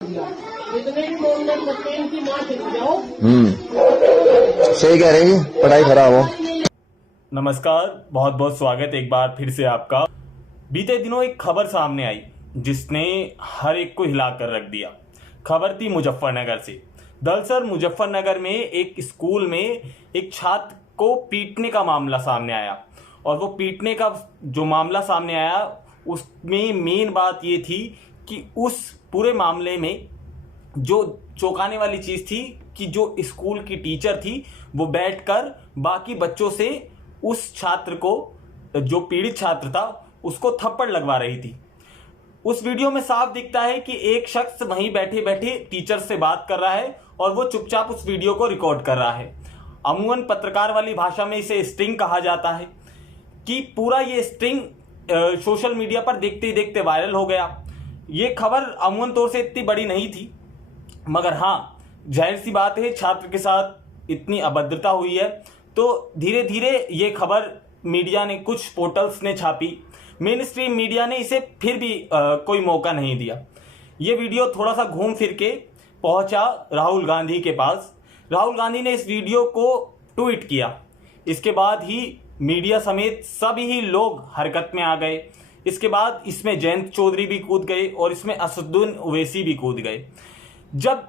इतने की माँ जाओ। सही कह रहे हैं जी, पढ़ाई खराब हो। नमस्कार, बहुत बहुत स्वागत एक बार फिर से आपका। बीते दिनों एक खबर सामने आई जिसने हर एक को हिलाकर रख दिया। खबर थी मुजफ्फरनगर से। दरअसल मुजफ्फरनगर में एक स्कूल में एक छात्र को पीटने का मामला सामने आया, और वो पीटने का जो मामला सामने आया उसमें मेन बात ये थी कि उस पूरे मामले में जो चौंकाने वाली चीज थी कि जो स्कूल की टीचर थी वो बैठकर बाकी बच्चों से उस छात्र को, जो पीड़ित छात्र था, उसको थप्पड़ लगवा रही थी। उस वीडियो में साफ दिखता है कि एक शख्स वहीं बैठे बैठे टीचर से बात कर रहा है और वो चुपचाप उस वीडियो को रिकॉर्ड कर रहा है। अमूमन पत्रकार वाली भाषा में इसे स्टिंग कहा जाता है कि पूरा ये स्टिंग सोशल मीडिया पर देखते ही देखते वायरल हो गया। ये खबर अमूमन तौर से इतनी बड़ी नहीं थी, मगर हाँ, जाहिर सी बात है छात्र के साथ इतनी अभद्रता हुई है तो धीरे धीरे ये खबर मीडिया ने, कुछ पोर्टल्स ने छापी। मेन स्ट्रीम मीडिया ने इसे फिर भी कोई मौका नहीं दिया। ये वीडियो थोड़ा सा घूम फिर के पहुंचा राहुल गांधी के पास। राहुल गांधी ने इस वीडियो को ट्वीट किया। इसके बाद ही मीडिया समेत सभी ही लोग हरकत में आ गए। इसके बाद इसमें जयंत चौधरी भी कूद गए और इसमें असदुद्दीन ओवैसी भी कूद गए। जब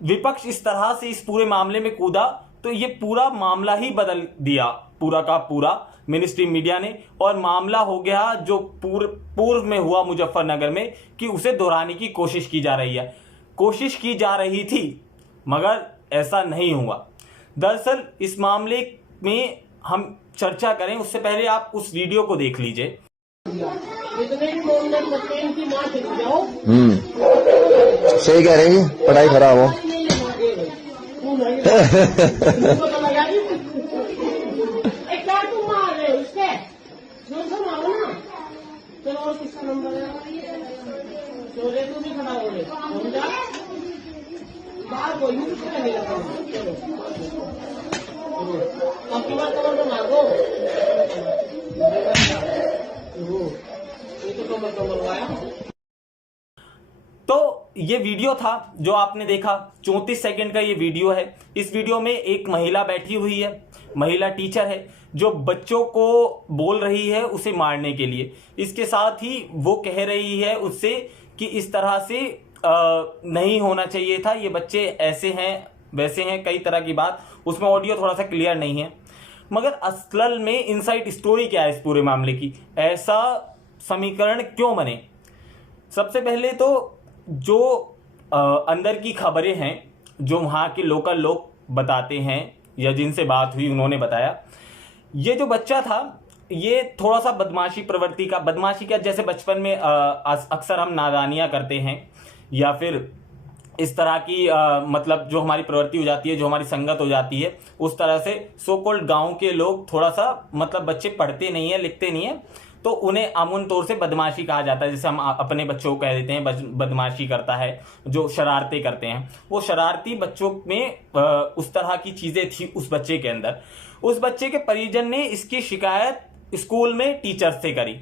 विपक्ष इस तरह से इस पूरे मामले में कूदा तो ये पूरा मामला ही बदल दिया, पूरा का पूरा मेन स्ट्रीम मीडिया ने, और मामला हो गया जो पूर्व में हुआ मुजफ्फरनगर में कि उसे दोहराने की कोशिश की जा रही है। कोशिश की जा रही थी मगर ऐसा नहीं हुआ। दरअसल इस मामले में हम चर्चा करें उससे पहले आप उस वीडियो को देख लीजिए। की माँ जाओ। सही कह रहे हैं जी, पढ़ाई खराब हो। क्या तुम मार रहे हो इसके? मारो ना। चलो और किसका नंबर है? चोरे तू भी खड़ा हो रहे बाहर कोई नहीं लगा। चलो अब कमर कमर में मारो। ये तो कमर कमर आया। तो ये वीडियो था जो आपने देखा, 34 सेकंड का ये वीडियो है। इस वीडियो में एक महिला बैठी हुई है, महिला टीचर है जो बच्चों को बोल रही है उसे मारने के लिए। इसके साथ ही वो कह रही है उससे कि इस तरह से नहीं होना चाहिए था, ये बच्चे ऐसे हैं वैसे हैं, कई तरह की बात। उसमें ऑडियो थोड़ा सा क्लियर नहीं है, मगर असल में इनसाइड स्टोरी क्या है इस पूरे मामले की, ऐसा समीकरण क्यों बने। सबसे पहले तो जो अंदर की खबरें हैं, जो वहाँ के लोकल लोग बताते हैं या जिनसे बात हुई उन्होंने बताया, ये जो बच्चा था ये थोड़ा सा बदमाशी प्रवृत्ति का, बदमाशी क्या, जैसे बचपन में अक्सर हम नादानियाँ करते हैं या फिर इस तरह की मतलब जो हमारी प्रवृत्ति हो जाती है, जो हमारी संगत हो जाती है, उस तरह से सो कॉल्ड गाँव के लोग थोड़ा सा, मतलब बच्चे पढ़ते नहीं है, लिखते नहीं है, तो उन्हें आमून तौर से बदमाशी कहा जाता है। जैसे हम अपने बच्चों को कह देते हैं बदमाशी करता है, जो शरारतें करते हैं, वो शरारती बच्चों में उस तरह की चीजें थी उस बच्चे के अंदर। उस बच्चे के परिजन ने इसकी शिकायत स्कूल में टीचर से करी।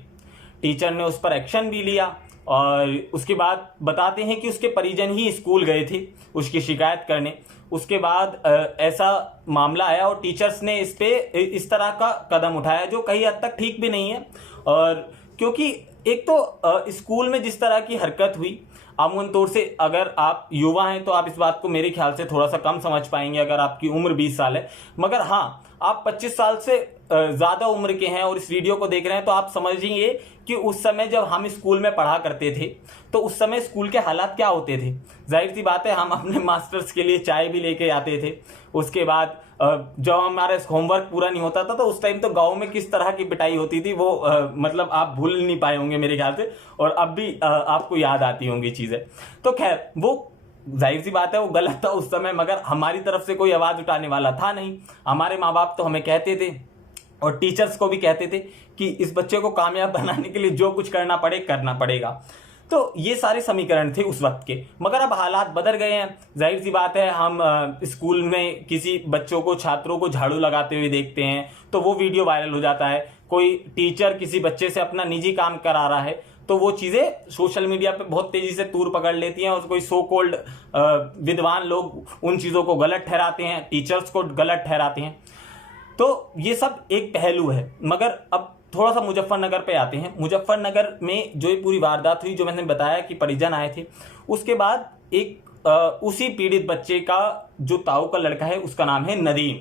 टीचर ने उस पर एक्शन भी लिया और उसके बाद बताते हैं कि उसके परिजन ही स्कूल गए थे उसकी शिकायत करने। उसके बाद ऐसा मामला आया और टीचर्स ने इस पे इस तरह का कदम उठाया जो कहीं हद तक ठीक भी नहीं है। और क्योंकि एक तो स्कूल में जिस तरह की हरकत हुई, आमून तौर से अगर आप युवा हैं तो आप इस बात को मेरे ख्याल से थोड़ा सा कम समझ पाएंगे अगर आपकी उम्र 20 साल है, मगर हाँ, आप 25 साल से ज्यादा उम्र के हैं और इस वीडियो को देख रहे हैं तो आप समझिए कि उस समय जब हम स्कूल में पढ़ा करते थे तो उस समय स्कूल के हालात क्या होते थे। जाहिर सी बात है हम अपने मास्टर्स के लिए चाय भी लेके आते थे। उसके बाद जब हमारा होमवर्क पूरा नहीं होता था तो उस टाइम तो गांव में किस तरह की पिटाई होती थी वो मतलब आप भूल नहीं पाए होंगे मेरे ख्याल से, और अब भी आपको याद आती होंगी चीजें। तो खैर, वो जाहिर सी बात है वो गलत था उस समय, मगर हमारी तरफ से कोई आवाज उठाने वाला था नहीं। हमारे माँ बाप तो हमें कहते थे और टीचर्स को भी कहते थे कि इस बच्चे को कामयाब बनाने के लिए जो कुछ करना पड़े करना पड़ेगा। तो ये सारे समीकरण थे उस वक्त के, मगर अब हालात बदल गए हैं। जाहिर सी बात है हम स्कूल में किसी बच्चों को, छात्रों को झाड़ू लगाते हुए देखते हैं तो वो वीडियो वायरल हो जाता है। कोई टीचर किसी बच्चे से अपना निजी काम करा रहा है तो वो चीजें सोशल मीडिया पे बहुत तेजी से तूर पकड़ लेती हैं और कोई सो कॉल्ड विद्वान लोग उन चीजों को गलत ठहराते हैं, टीचर्स को गलत ठहराते हैं। तो ये सब एक पहलू है। मगर अब थोड़ा सा मुजफ्फरनगर पे आते हैं। मुजफ्फरनगर में जो ये पूरी वारदात हुई, जो मैंने बताया कि परिजन आए थे, उसके बाद एक उसी पीड़ित बच्चे का जो ताऊ का लड़का है उसका नाम है नदीम।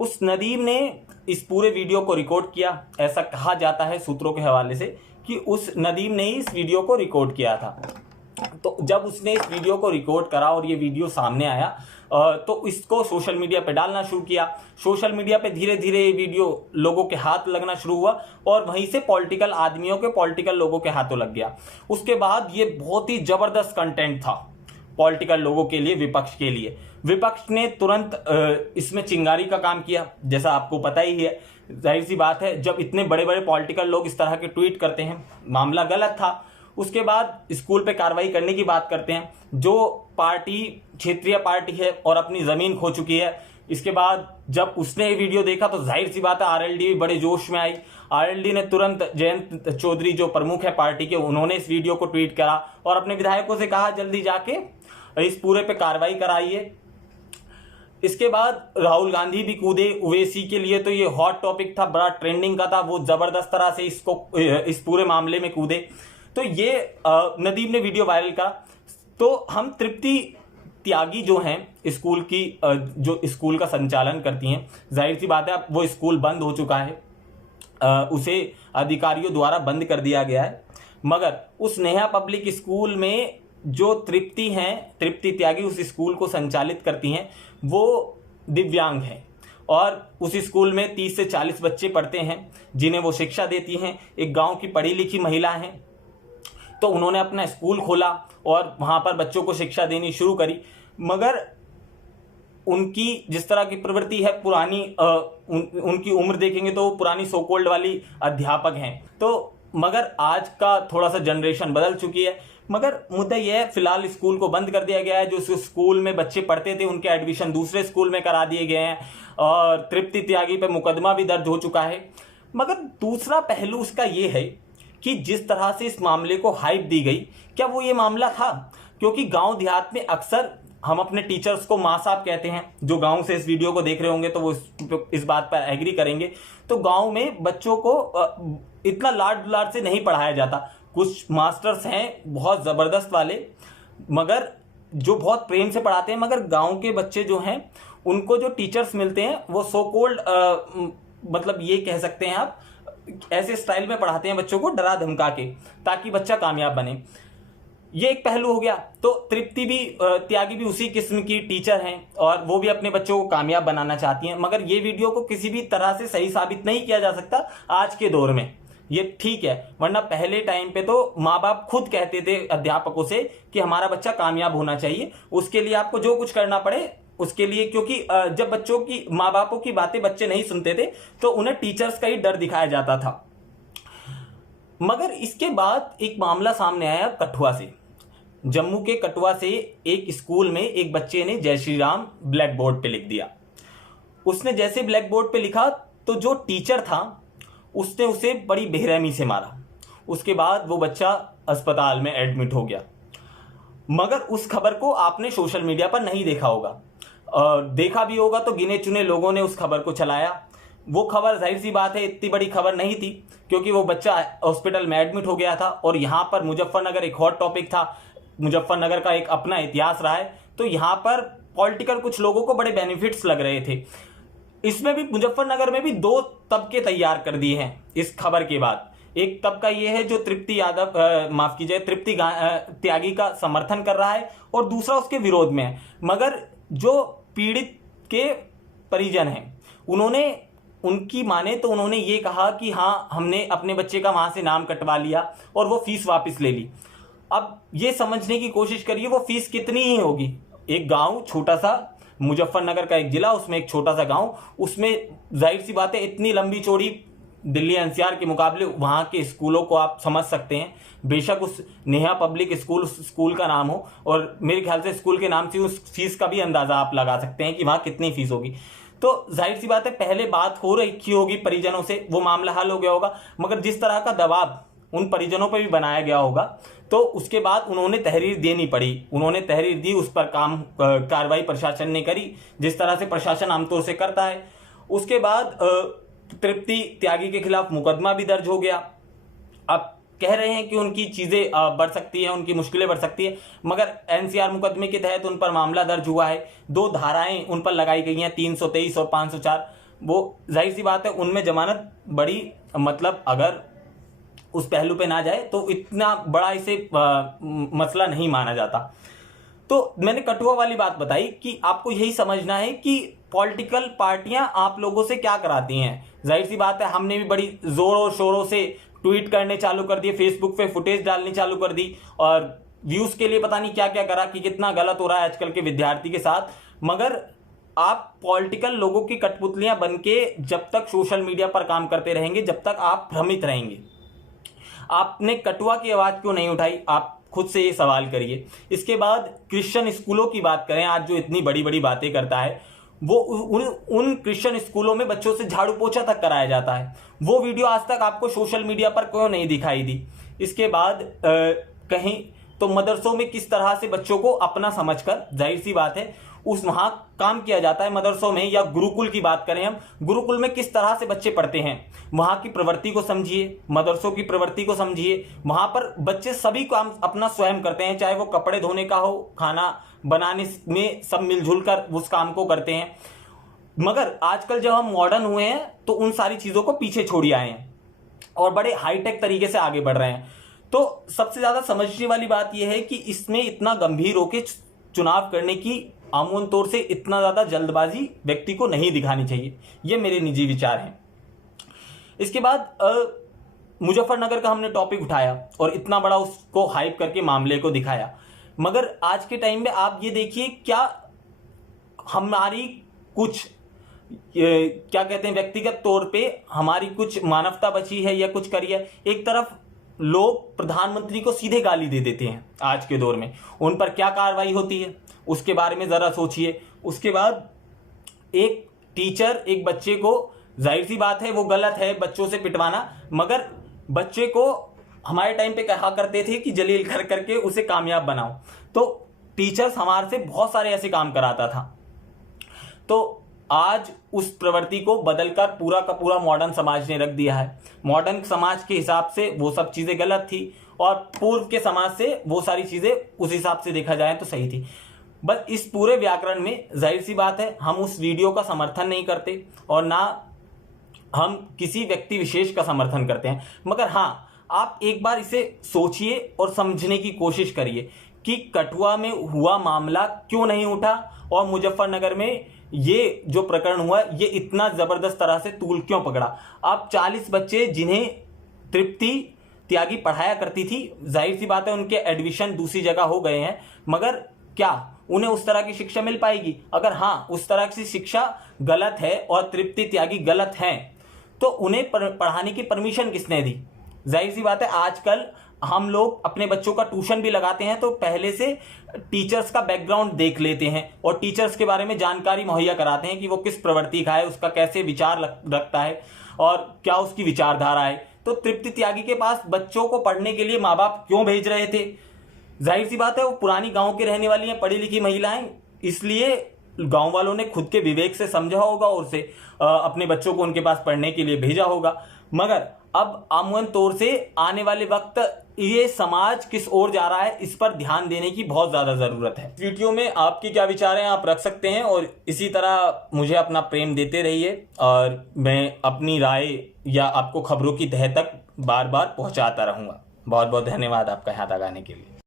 उस नदीम ने इस पूरे वीडियो को रिकॉर्ड किया। ऐसा कहा जाता है सूत्रों के हवाले से कि उस नदीम ने ही इस वीडियो को रिकॉर्ड किया था। तो जब उसने इस वीडियो को रिकॉर्ड करा और ये वीडियो सामने आया तो इसको सोशल मीडिया पे डालना शुरू किया। सोशल मीडिया पे धीरे धीरे ये वीडियो लोगों के हाथ लगना शुरू हुआ और वहीं से पॉलिटिकल आदमियों के, पॉलिटिकल लोगों के हाथों लग गया। उसके बाद ये बहुत ही जबरदस्त कंटेंट था पॉलिटिकल लोगों के लिए, विपक्ष के लिए। विपक्ष ने तुरंत इसमें चिंगारी का काम किया। जैसा आपको पता ही है, जाहिर सी बात है, जब इतने बड़े बड़े पॉलिटिकल लोग इस तरह के ट्वीट करते हैं, मामला गलत था। उसके बाद स्कूल पे कार्रवाई करने की बात करते हैं। जो पार्टी क्षेत्रीय पार्टी है और अपनी जमीन खो चुकी है, इसके बाद जब उसने ये वीडियो देखा तो जाहिर सी बात है आरएलडी भी बड़े जोश में आई। आरएलडी ने तुरंत जयंत चौधरी जो प्रमुख है पार्टी के, उन्होंने इस वीडियो को ट्वीट करा और अपने विधायकों से कहा जल्दी जाके इस पूरे पे कार्रवाई कराइए। इसके बाद राहुल गांधी भी कूदे। ओवैसी के लिए तो ये हॉट टॉपिक था, बड़ा ट्रेंडिंग का था, वो जबरदस्त तरह से इस पूरे मामले में कूदे। तो ये नदीम ने वीडियो वायरल करा। तो हम तृप्ति त्यागी जो हैं स्कूल की, जो स्कूल का संचालन करती हैं, जाहिर सी बात है अब वो स्कूल बंद हो चुका है, उसे अधिकारियों द्वारा बंद कर दिया गया है। मगर उस नेहा पब्लिक स्कूल में जो तृप्ति हैं, तृप्ति त्यागी उस स्कूल को संचालित करती हैं, वो दिव्यांग हैं और उस स्कूल में 30 से 40 बच्चे पढ़ते हैं जिन्हें वो शिक्षा देती हैं। एक गांव की पढ़ी लिखी महिला हैं, तो उन्होंने अपना स्कूल खोला और वहां पर बच्चों को शिक्षा देनी शुरू करी। मगर उनकी जिस तरह की प्रवृत्ति है, पुरानी उनकी उम्र देखेंगे तो वो पुरानी सो कॉल्ड वाली अध्यापक हैं। तो मगर आज का थोड़ा सा जनरेशन बदल चुकी है। मगर मुद्दा यह है, फिलहाल स्कूल को बंद कर दिया गया है। जो स्कूल में बच्चे पढ़ते थे उनके एडमिशन दूसरे स्कूल में करा दिए गए हैं और तृप्ति त्यागी पे मुकदमा भी दर्ज हो चुका है। मगर दूसरा पहलू उसका ये है कि जिस तरह से इस मामले को हाइप दी गई, क्या वो ये मामला था? क्योंकि गांव देहात में अक्सर हम अपने टीचर्स को माँ साहब कहते हैं। जो गांव से इस वीडियो को देख रहे होंगे तो वो इस बात पर एग्री करेंगे। तो गांव में बच्चों को इतना लाड दुलार से नहीं पढ़ाया जाता। कुछ मास्टर्स हैं बहुत ज़बरदस्त वाले, मगर जो बहुत प्रेम से पढ़ाते हैं। मगर गांव के बच्चे जो हैं उनको जो टीचर्स मिलते हैं वो सो कॉल्ड मतलब ये कह सकते हैं आप, ऐसे स्टाइल में पढ़ाते हैं बच्चों को डरा धमका के, ताकि बच्चा कामयाब बने। ये एक पहलू हो गया। तो तृप्ति भी त्यागी भी उसी किस्म की टीचर हैं और वो भी अपने बच्चों को कामयाब बनाना चाहती हैं। मगर ये वीडियो को किसी भी तरह से सही साबित नहीं किया जा सकता आज के दौर में। ये ठीक है, वरना पहले टाइम पे तो माँ बाप खुद कहते थे अध्यापकों से कि हमारा बच्चा कामयाब होना चाहिए, उसके लिए आपको जो कुछ करना पड़े उसके लिए। क्योंकि जब बच्चों की, माँ बापों की बातें बच्चे नहीं सुनते थे तो उन्हें टीचर्स का ही डर दिखाया जाता था। मगर इसके बाद एक मामला सामने आया कठुआ से। जम्मू के कठुआ से एक स्कूल में एक बच्चे ने जय श्री राम ब्लैक बोर्ड पे लिख दिया। उसने जैसे ब्लैक बोर्ड पे लिखा तो जो टीचर था उसने उसे बड़ी बेरहमी से मारा। उसके बाद वो बच्चा अस्पताल में एडमिट हो गया। मगर उस खबर को आपने सोशल मीडिया पर नहीं देखा होगा, देखा भी होगा तो गिने चुने लोगों ने उस खबर को चलाया। वो खबर जाहिर सी बात है इतनी बड़ी खबर नहीं थी, क्योंकि वो बच्चा हॉस्पिटल में एडमिट हो गया था और यहाँ पर मुजफ्फरनगर एक हॉट टॉपिक था। मुजफ्फरनगर का एक अपना इतिहास रहा है, तो यहाँ पर पॉलिटिकल कुछ लोगों को बड़े बेनिफिट्स लग रहे थे। इसमें भी मुजफ्फरनगर में भी दो तबके तैयार कर दिए हैं इस खबर के बाद। एक तबका ये है जो तृप्ति त्यागी का समर्थन कर रहा है और दूसरा उसके विरोध में है। मगर जो पीड़ित के परिजन हैं उन्होंने, उनकी माने तो उन्होंने ये कहा कि हाँ हमने अपने बच्चे का वहां से नाम कटवा लिया और वो फीस वापस ले ली। अब ये समझने की कोशिश करिए वो फीस कितनी ही होगी। एक गांव छोटा सा, मुजफ्फरनगर का एक जिला, उसमें एक छोटा सा गांव, उसमें जाहिर सी बात है इतनी लंबी चौड़ी दिल्ली एनसीआर के मुकाबले वहां के स्कूलों को आप समझ सकते हैं। बेशक उस नेहा पब्लिक स्कूल का नाम हो, और मेरे ख्याल से स्कूल के नाम से उस फीस का भी अंदाजा आप लगा सकते हैं कि वहां कितनी फीस होगी। तो जाहिर सी बात है पहले बात हो रही होगी परिजनों से, वो मामला हल हो गया होगा। मगर जिस तरह का दबाव उन परिजनों पर भी बनाया गया होगा। तो उसके बाद उन्होंने तहरीर देनी पड़ी, उन्होंने तहरीर दी, उस पर कार्रवाई प्रशासन ने करी जिस तरह से प्रशासन आमतौर से करता है। उसके बाद तृप्ति त्यागी के खिलाफ मुकदमा भी दर्ज हो गया। अब कह रहे हैं कि उनकी चीजें बढ़ सकती हैं, उनकी मुश्किलें बढ़ सकती हैं, मगर एनसीआर मुकदमे के तहत उन पर मामला दर्ज हुआ है। 2 धाराएं उन पर लगाई गई हैं, 323 और 504। वो जाहिर सी बात है उनमें जमानत बड़ी, मतलब अगर उस पहलू पे ना जाए तो इतना बड़ा इसे मसला नहीं माना जाता। तो मैंने कठुआ वाली बात बताई कि आपको यही समझना है कि पॉलिटिकल पार्टियां आप लोगों से क्या कराती हैं। जाहिर सी बात है हमने भी बड़ी जोरों शोरों से ट्वीट करने चालू कर दिए, फेसबुक पे फुटेज डालनी चालू कर दी और व्यूज के लिए पता नहीं क्या क्या करा कि कितना गलत हो रहा है आजकल के विद्यार्थी के साथ। मगर आप पॉलिटिकल लोगों की कठपुतलियां बनके जब तक सोशल मीडिया पर काम करते रहेंगे, जब तक आप भ्रमित रहेंगे। आपने कठुआ की आवाज क्यों नहीं उठाई, आप खुद से ये सवाल करिए। इसके बाद क्रिश्चियन स्कूलों की बात करें, आज जो इतनी बड़ी बड़ी बातें करता है, वो उन क्रिश्चियन स्कूलों में बच्चों से झाड़ू पोछा तक कराया जाता है। वो वीडियो आज तक आपको सोशल मीडिया पर क्यों नहीं दिखाई दी। इसके बाद कहीं तो मदरसों में किस तरह से बच्चों को अपना समझकर, जाहिर सी बात है उस वहां काम किया जाता है मदरसों में, या गुरुकुल की बात करें हम, गुरुकुल में किस तरह से बच्चे पढ़ते हैं, वहां की प्रवृत्ति को समझिए, मदरसों की प्रवृत्ति को समझिए। वहां पर बच्चे सभी काम अपना स्वयं करते हैं, चाहे वो कपड़े धोने का हो, खाना बनाने में सब मिलजुल कर उस काम को करते हैं। मगर आजकल जब हम मॉडर्न हुए हैं तो उन सारी चीजों को पीछे छोड़ आए हैं और बड़े हाईटेक तरीके से आगे बढ़ रहे हैं। तो सबसे ज्यादा समझने वाली बात यह है कि इसमें इतना गंभीर होकर चुनाव करने की आमून तौर से इतना ज्यादा जल्दबाजी व्यक्ति को नहीं दिखानी चाहिए। ये मेरे निजी विचार हैं। इसके बाद मुजफ्फरनगर का हमने टॉपिक उठाया और इतना बड़ा उसको हाइप करके मामले को दिखाया। मगर आज के टाइम में आप ये देखिए, क्या हमारी कुछ क्या कहते हैं व्यक्तिगत तौर पे हमारी कुछ मानवता बची है या कुछ करी है। एक तरफ लोग प्रधानमंत्री को सीधे गाली दे देते हैं आज के दौर में, उन पर क्या कार्रवाई होती है उसके बारे में जरा सोचिए। उसके बाद एक टीचर एक बच्चे को, जाहिर सी बात है वो गलत है बच्चों से पिटवाना, मगर बच्चे को हमारे टाइम पे कहा करते थे कि जलील कर करके उसे कामयाब बनाओ। तो टीचर्स हमारे से बहुत सारे ऐसे काम कराता था। तो आज उस प्रवृत्ति को बदलकर पूरा का पूरा मॉडर्न समाज ने रख दिया है। मॉडर्न समाज के हिसाब से वो सब चीजें गलत थी और पूर्व के समाज से वो सारी चीजें उस हिसाब से देखा जाए तो सही थी। बस इस पूरे व्याकरण में जाहिर सी बात है हम उस वीडियो का समर्थन नहीं करते और ना हम किसी व्यक्ति विशेष का समर्थन करते हैं। मगर हाँ, आप एक बार इसे सोचिए और समझने की कोशिश करिए कि कठुआ में हुआ मामला क्यों नहीं उठा और मुजफ्फरनगर में ये जो प्रकरण हुआ ये इतना जबरदस्त तरह से तूल क्यों पकड़ा। आप 40 बच्चे जिन्हें तृप्ति त्यागी पढ़ाया करती थी, जाहिर सी बात है उनके एडमिशन दूसरी जगह हो गए हैं, मगर क्या उन्हें उस तरह की शिक्षा मिल पाएगी? अगर हाँ उस तरह की शिक्षा गलत है और तृप्ति त्यागी गलत हैं तो उन्हें पढ़ाने की परमिशन किसने दी? जाहिर सी बात है आजकल हम लोग अपने बच्चों का ट्यूशन भी लगाते हैं तो पहले से टीचर्स का बैकग्राउंड देख लेते हैं और टीचर्स के बारे में जानकारी मुहैया कराते हैं कि वो किस प्रवृत्ति का है, उसका कैसे विचार रखता है और क्या उसकी विचारधारा है। तो तृप्ति त्यागी के पास बच्चों को पढ़ने के लिए माँ बाप क्यों भेज रहे थे? जाहिर सी बात है वो पुरानी गांव के रहने वाली हैं, पढ़ी लिखी महिलाएं, इसलिए गांव वालों ने खुद के विवेक से समझा होगा और उसे अपने बच्चों को उनके पास पढ़ने के लिए भेजा होगा। मगर अब आमून तौर से आने वाले वक्त ये समाज किस ओर जा रहा है इस पर ध्यान देने की बहुत ज्यादा जरूरत है। वीडियो में आपके क्या विचार हैं आप रख सकते हैं और इसी तरह मुझे अपना प्रेम देते रहिए और मैं अपनी राय या आपको खबरों की तह तक बार बार पहुंचाता रहूंगा। बहुत बहुत धन्यवाद आपका यहाँ तक आने के लिए।